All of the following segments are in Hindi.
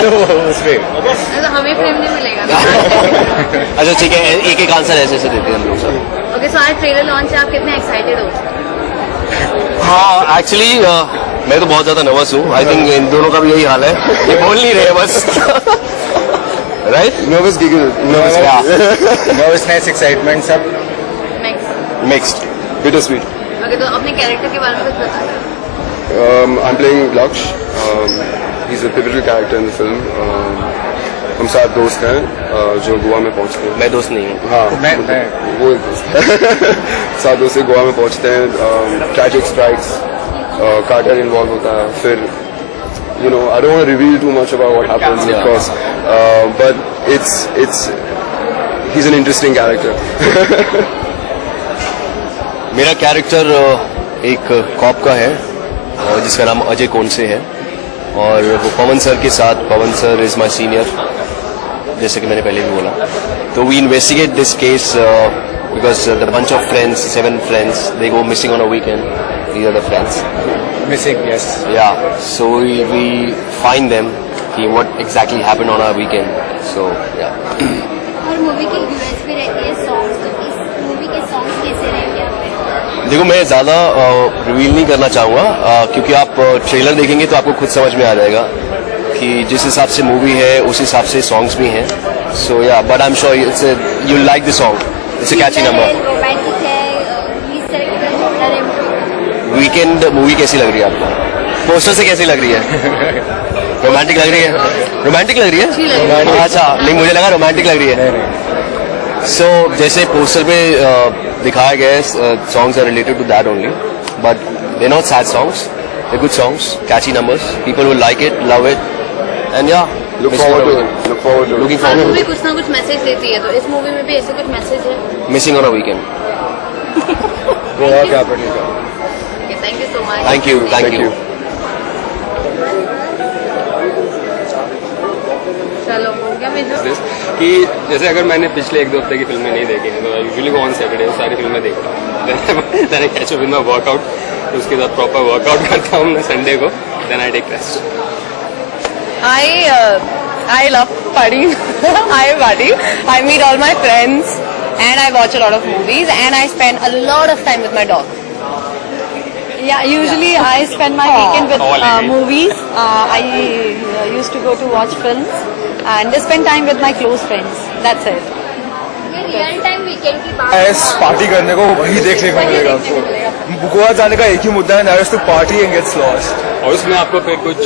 तो उसमें तो हमें फ्रेम नहीं मिलेगा। अच्छा ठीक है, एक एक आंसर ऐसे ऐसे देते हैं हम लोग सब। ओके, सो आज ट्रेलर लॉन्च है, आप कितने एक्साइटेड हो? हाँ एक्चुअली मैं तो बहुत ज्यादा नर्वस हूँ। आई थिंक इन दोनों का भी यही हाल है, ये बोल नहीं रहे बस। राइट, नर्वस नर्वसनेस एक्साइटमेंट सब next. Mixed, bitter sweet. Okay, तो अपने कैरेक्टर के बारे में कुछ बताइए। I'm playing Laksh. He's a pivotal character in the film. हम 7 दोस्त हैं जो गोवा में पहुंचते हैं। मैं दोस्त नहीं हूँ। हाँ, मैं वो एक दोस्त है। 7 दोस्त से गोवा में पहुंचते हैं। ट्रैजिक स्ट्राइक्स, कार्टर इन्वॉल्व होता है। फिर I don't want to reveal too much about what happens, of course, but he's an interesting character. मेरा कैरेक्टर एक कॉप का है जिसका नाम अजय कोनसे है, और वो पवन सर के साथ, Pavan sir is my senior, जैसे कि मैंने पहले भी बोला। तो we investigate this case because the bunch of friends, 7 friends, they go missing on a weekend. These are the friends, missing, yes. Yeah so we find them कि what exactly happened on our weekend. So yeah. और मूवी की यूएसपी रहती है सॉन्ग्स, तो इस मूवी के सॉन्ग्स कैसे रहेंगे आप पे? देखो मैं ज़्यादा रिवील नहीं करना चाहूँगा क्योंकि आप ट्रेलर देखेंगे तो आपको खुद समझ में आ जाएगा कि जिस हिसाब से मूवी है उस हिसाब से सॉन्ग्स भी हैं। So yeah, but I am sure you like the song, it's a catchy number. Romantic है, इस तरह की थ्रिलर है। वीकेंड मूवी कैसी लग रही है आपको? पोस्टर से कैसी लग रही है? रोमांटिक लग रही है? रोमांटिक लग रही है? अच्छा, नहीं मुझे लगा रोमांटिक लग रही है। सो जैसे पोस्टर पे दिखाया गया है, songs are related to that only, but they not sad songs, they good songs, catchy numbers, people will like it, love it, and yeah Look forward to it. Looking हर मूवी फॉरवर्ड। कुछ ना कुछ मैसेज देती है, तो इस मूवी में भी ऐसे कुछ मैसेज है? Missing on a weekend. Goa capital का। Thank you so much. Thank you, thank you. चलो हो गया मेजर। कि जैसे अगर मैंने पिछले 1-2 हफ्ते की फिल्में नहीं देखी हैं तो I usually go on Saturday सारी फिल्में देखता हूँ। Then I catch up with my workout, तो उसके साथ प्रॉपर वर्कआउट करता हूँ मैं संडे को, then I take rest. I love partying. I party. I meet all my friends and I watch a lot of movies and I spend a lot of time with my dog. Yeah, usually I spend my weekend with movies. I used to go to watch films and spend time with my close friends. That's it. ये रियल टाइम वीकेंड की बात ऐस पार्टी करने को वही देखने को मिलेगा आपको। गोवा जाने का एक ही मुद्दा है, that is to party and gets lost. और उसमें आपको फिर कुछ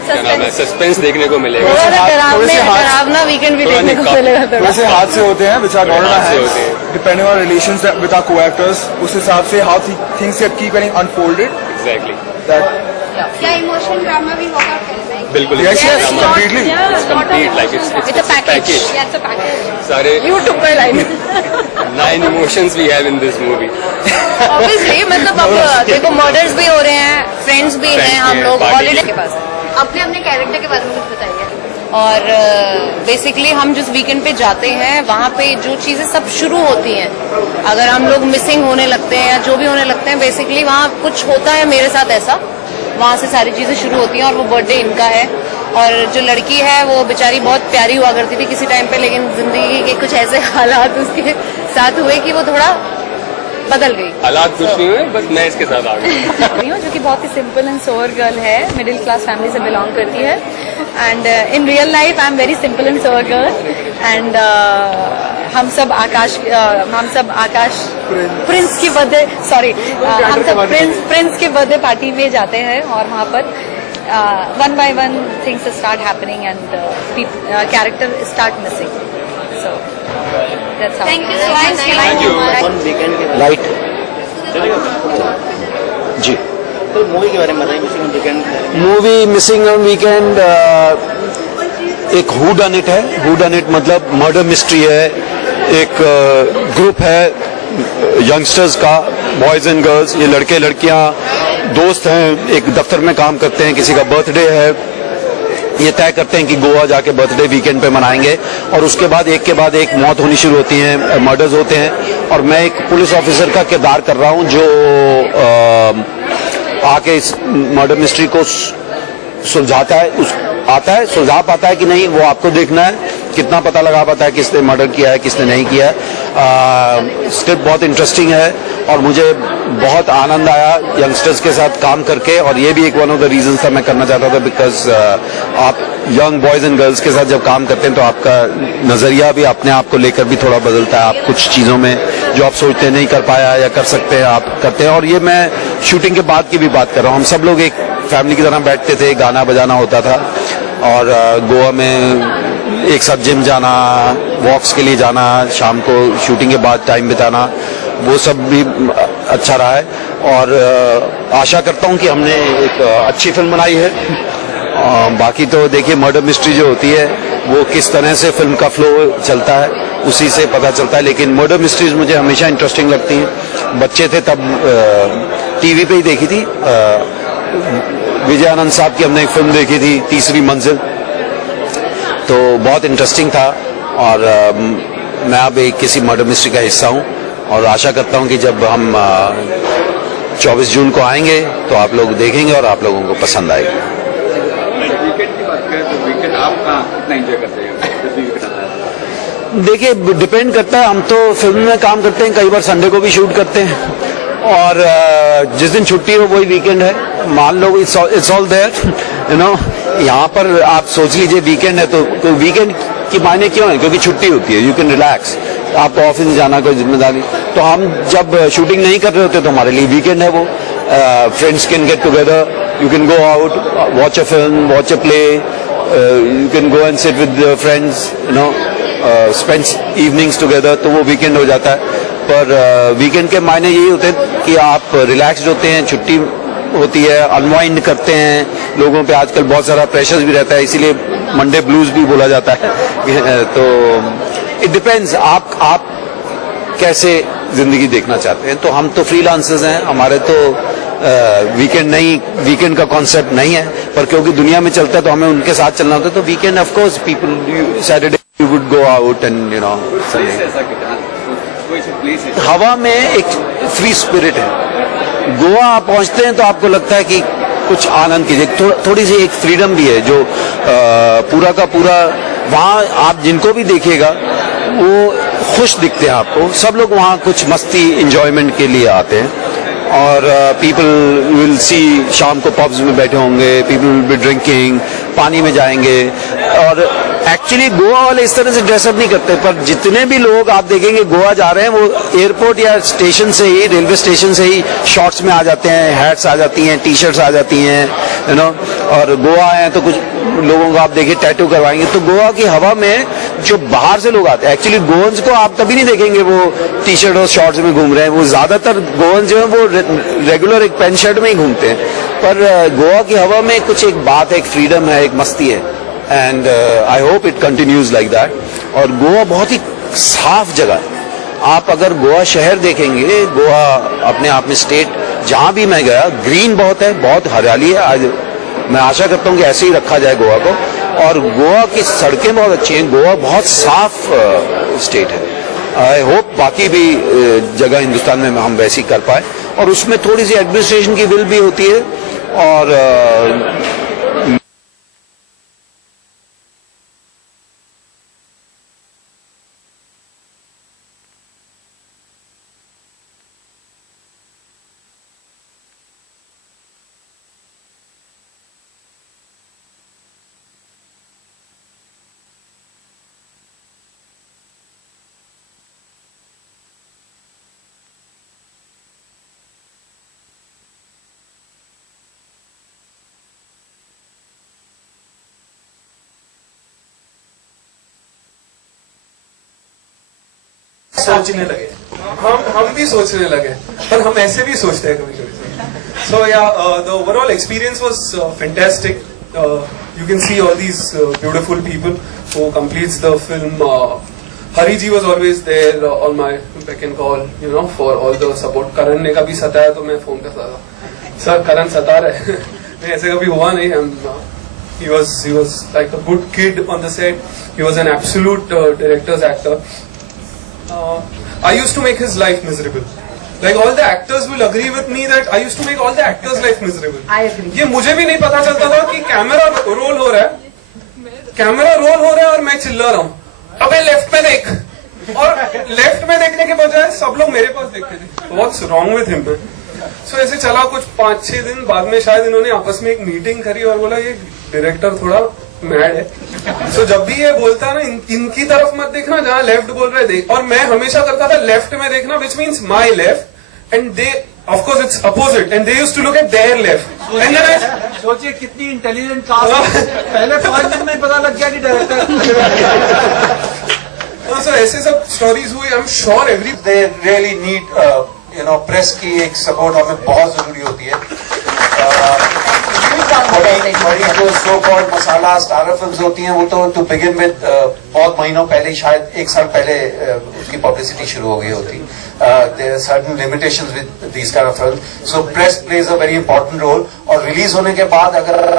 क्या नाम है, सस्पेंस देखने को मिलेगा। डरावना वीकेंड भी देखने को मिलेगा। वैसे हादसे होते हैं विच आर नॉट हादसे होते हैं। Depending on relations with our co-actors, उस हिसाब से how things keep getting unfolded. Exactly, that क्या इमोशन ड्रामा भी होगा फिल्म में? बिल्कुल। Yes yes completely. It's complete, like it's It's a package. Yeah, it's a package. सारे You took my line. 9 emotions we have in this movie. Obviously, मतलब अब देखो मर्डर्स भी हो रहे हैं, फ्रेंड्स भी हैं, हम लोग party हॉलीडे है। के पास। अपने अपने कैरेक्टर के बारे में कुछ बताइए। और बेसिकली हम जिस वीकेंड पे जाते हैं वहाँ पे जो चीजें सब शुरू होती हैं, अगर हम लोग मिसिंग होने लगते हैं या जो भी होने लगते हैं, बेसिकली वहाँ कुछ होता है मेरे साथ ऐसा, वहाँ से सारी चीजें शुरू होती हैं। और वो बर्थडे इनका है, और जो लड़की है वो बेचारी बहुत प्यारी हुआ करती थी किसी टाइम पे, लेकिन जिंदगी के कुछ ऐसे हालात उसके साथ हुए कि वो थोड़ा बदल गई। हालात कुछ नहीं हुए, बस मैं इसके साथ आ गया। जो कि बहुत ही सिंपल एंड सोअर गर्ल है, मिडिल क्लास फैमिली से बिलोंग करती है, and in real life I am very simple and sober girl. And हम सब आकाश प्रिंस की बर्थडे, सॉरी हम सब प्रिंस के बर्थडे पार्टी में जाते हैं, और वहाँ पर one by one things start happening and character start missing. So that's how. Thank you so much. Thank you. Right जी। तो मूवी के बारे में बताइए, missing on weekend. Movie missing on weekend एक हू डन इट है। हू डन इट मतलब मर्डर मिस्ट्री है। एक ग्रुप है यंगस्टर्स का, बॉयज एंड गर्ल्स, ये लड़के लड़कियां दोस्त हैं, एक दफ्तर में काम करते हैं, किसी का बर्थडे है, ये तय करते हैं कि गोवा जाके बर्थडे वीकेंड पे मनाएंगे, और उसके बाद एक मौत होनी शुरू होती है, मर्डर्स होते हैं, और मैं एक पुलिस ऑफिसर का किरदार कर रहा हूं जो आके इस मर्डर मिस्ट्री को सुलझाता है। आता है, सुलझा पाता है कि नहीं, वो आपको देखना है। कितना पता लगा पाता है किसने मर्डर किया है, किसने नहीं किया है। स्क्रिप्ट बहुत इंटरेस्टिंग है और मुझे बहुत आनंद आया यंगस्टर्स के साथ काम करके, और ये भी एक वन ऑफ द रीजंस था मैं करना चाहता था, बिकॉज आप यंग बॉयज एंड गर्ल्स के साथ जब काम करते हैं तो आपका नजरिया भी अपने आप को लेकर भी थोड़ा बदलता है। आप कुछ चीजों में जो आप सोचते हैं नहीं कर पाया या कर सकते हैं, आप करते हैं। और ये मैं शूटिंग के बाद की भी बात कर रहा हूँ। हम सब लोग एक फैमिली की तरह बैठते थे, गाना बजाना होता था, और गोवा में एक साथ जिम जाना, वॉक्स के लिए जाना, शाम को शूटिंग के बाद टाइम बिताना, वो सब भी अच्छा रहा है। और आशा करता हूँ कि हमने एक अच्छी फिल्म बनाई है। बाकी तो देखिए, मर्डर मिस्ट्री जो होती है वो किस तरह से फिल्म का फ्लो चलता है उसी से पता चलता है, लेकिन मर्डर मिस्ट्रीज मुझे हमेशा इंटरेस्टिंग लगती हैं। बच्चे थे तब टीवी पे ही देखी थी। विजय आनंद साहब की हमने एक फिल्म देखी थी, तीसरी मंजिल, तो बहुत इंटरेस्टिंग था। और मैं अब एक किसी मर्डर मिस्ट्री का हिस्सा हूं, और आशा करता हूं कि जब हम 24 जून को आएंगे तो आप लोग देखेंगे और आप लोगों को पसंद आएगी। वीकेंड की बात करें तो वीकेंड आप कितना एंजॉय करते हैं जब भी वीकेंड आता है? देखिए, डिपेंड करता है। हम तो फिल्म में काम करते हैं, कई बार संडे को भी शूट करते हैं, और जिस दिन छुट्टी हो वही वीकेंड है। मान लो it's all there, you know. यहाँ पर आप सोच लीजिए वीकेंड है तो वीकेंड की मायने क्यों है? क्योंकि छुट्टी होती है, यू कैन रिलैक्स। आपको ऑफिस जाना कोई जिम्मेदारी, तो हम जब शूटिंग नहीं कर रहे होते तो हमारे लिए वीकेंड है वो। Friends can get together, you can go out, watch a film, watch a play, you can go and sit with friends, you know, spend evenings together, तो वो वीकेंड हो जाता है। पर वीकेंड के मायने यही होते हैं कि आप रिलैक्स्ड होते हैं, छुट्टी होती है, अनवाइंड करते हैं। लोगों पे आजकल बहुत सारा प्रेशर भी रहता है, इसीलिए मंडे ब्लूज भी बोला जाता है। तो इट डिपेंड्स आप कैसे जिंदगी देखना चाहते हैं। तो हम तो फ्रीलांसर्स हैं, हमारे तो वीकेंड का कॉन्सेप्ट नहीं है, पर क्योंकि दुनिया में चलता है तो हमें उनके साथ चलना होता है। तो weekend of course people Saturday you would go out and you know, हवा में एक फ्री स्पिरिट है। गोवा आप पहुंचते हैं तो आपको लगता है कि कुछ आनंद कीजिए, थोड़ी सी एक फ्रीडम भी है जो पूरा का पूरा वहाँ आप जिनको भी देखिएगा वो खुश दिखते हैं आपको। सब लोग वहाँ कुछ मस्ती इंजॉयमेंट के लिए आते हैं, और पीपल विल सी शाम को पब्स में बैठे होंगे, पीपल विल बी ड्रिंकिंग, पानी में जाएंगे। और एक्चुअली गोवा वाले इस तरह से ड्रेसअप नहीं करते, पर जितने भी लोग आप देखेंगे गोवा जा रहे हैं वो एयरपोर्ट या स्टेशन से ही, रेलवे स्टेशन से ही शॉर्ट्स में आ जाते हैं, हैट्स आ जाती हैं, टी शर्ट्स आ जाती हैं, यू नो। और गोवा आए हैं तो कुछ लोगों को आप देखिए टैटू करवाएंगे। तो गोवा की हवा में जो बाहर से लोग आते हैं, एक्चुअली गोवंस को आप कभी नहीं देखेंगे वो टी शर्ट और शॉर्ट्स में घूम रहे हैं। वो ज्यादातर गोवंस जो है वो रेगुलर एक पैंट शर्ट में ही घूमते हैं। पर गोवा की हवा में कुछ एक बात है, एक फ्रीडम है, एक मस्ती है, and I hope it continues like that. और गोवा बहुत ही साफ जगह है। आप अगर गोवा शहर देखेंगे, गोवा अपने आप में स्टेट, जहां भी मैं गया ग्रीन बहुत है, बहुत हरियाली है। आज मैं आशा करता हूं कि ऐसे ही रखा जाए गोवा को। और गोवा की सड़कें बहुत अच्छी हैं, गोवा बहुत साफ स्टेट है। आई होप बाकी भी जगह हिंदुस्तान में हम वैसी कर पाए, और उसमें थोड़ी सी एडमिनिस्ट्रेशन की विल भी होती है। और सोचने लगे, हम भी सोचने लगे, पर हम ऐसे भी सोचते हैं कभी कभी। So yeah, the overall experience was fantastic. You can see all these beautiful people who completes the film. Hari ji was always there on my beck and call, you know, for all the support. Karan ने कभी सताया तो मैं फोन करता था, सर करण सता रहे। नहीं, ऐसे कभी हुआ नहीं। He was like a good kid on the set. He was an absolute director's actor. I used to make his life miserable. Like all the actors will agree with me that I used to make all the actors' life miserable. I agree. ये मुझे भी नहीं पता चलता था कि कैमरा रोल हो रहा है कैमरा रोल हो रहा है और मैं चिल्ला रहा हूँ, अबे लेफ्ट में देख, और लेफ्ट में देखने के बजाय सब लोग मेरे पास देखते थे, व्हाट्स रॉन्ग विथ हिम। सो ऐसे चला कुछ 5-6 दिन बाद में शायद इन्होंने आपस में एक मीटिंग करी और बोला ये डायरेक्टर थोड़ा मैड है। सो जब भी ये बोलता है ना इनकी तरफ मत देखना जहाँ लेफ्ट बोल रहे देख, और मैं हमेशा करता था लेफ्ट में देखना, which means my left, and they of course it's opposite, and they used to look at their left. And then I सोचिए कितनी इंटेलिजेंट कास्ट है, पहले 5 दिन में ही पता लग गया कि डायरेक्टर। सो ऐसे सब स्टोरीज हुई। आई am sure every they really need press की एक सपोर्ट हमें बहुत जरूरी होती है। बड़ी जो सो कॉल्ड मसाला स्टारर फिल्म्स होती हैं वो तो टू बिगिन विद बहुत महीनों पहले, शायद 1 साल पहले उसकी पब्लिसिटी शुरू हो गई होती। There are certain limitations with these kind of films, so press plays a very important role. और रिलीज होने के बाद अगर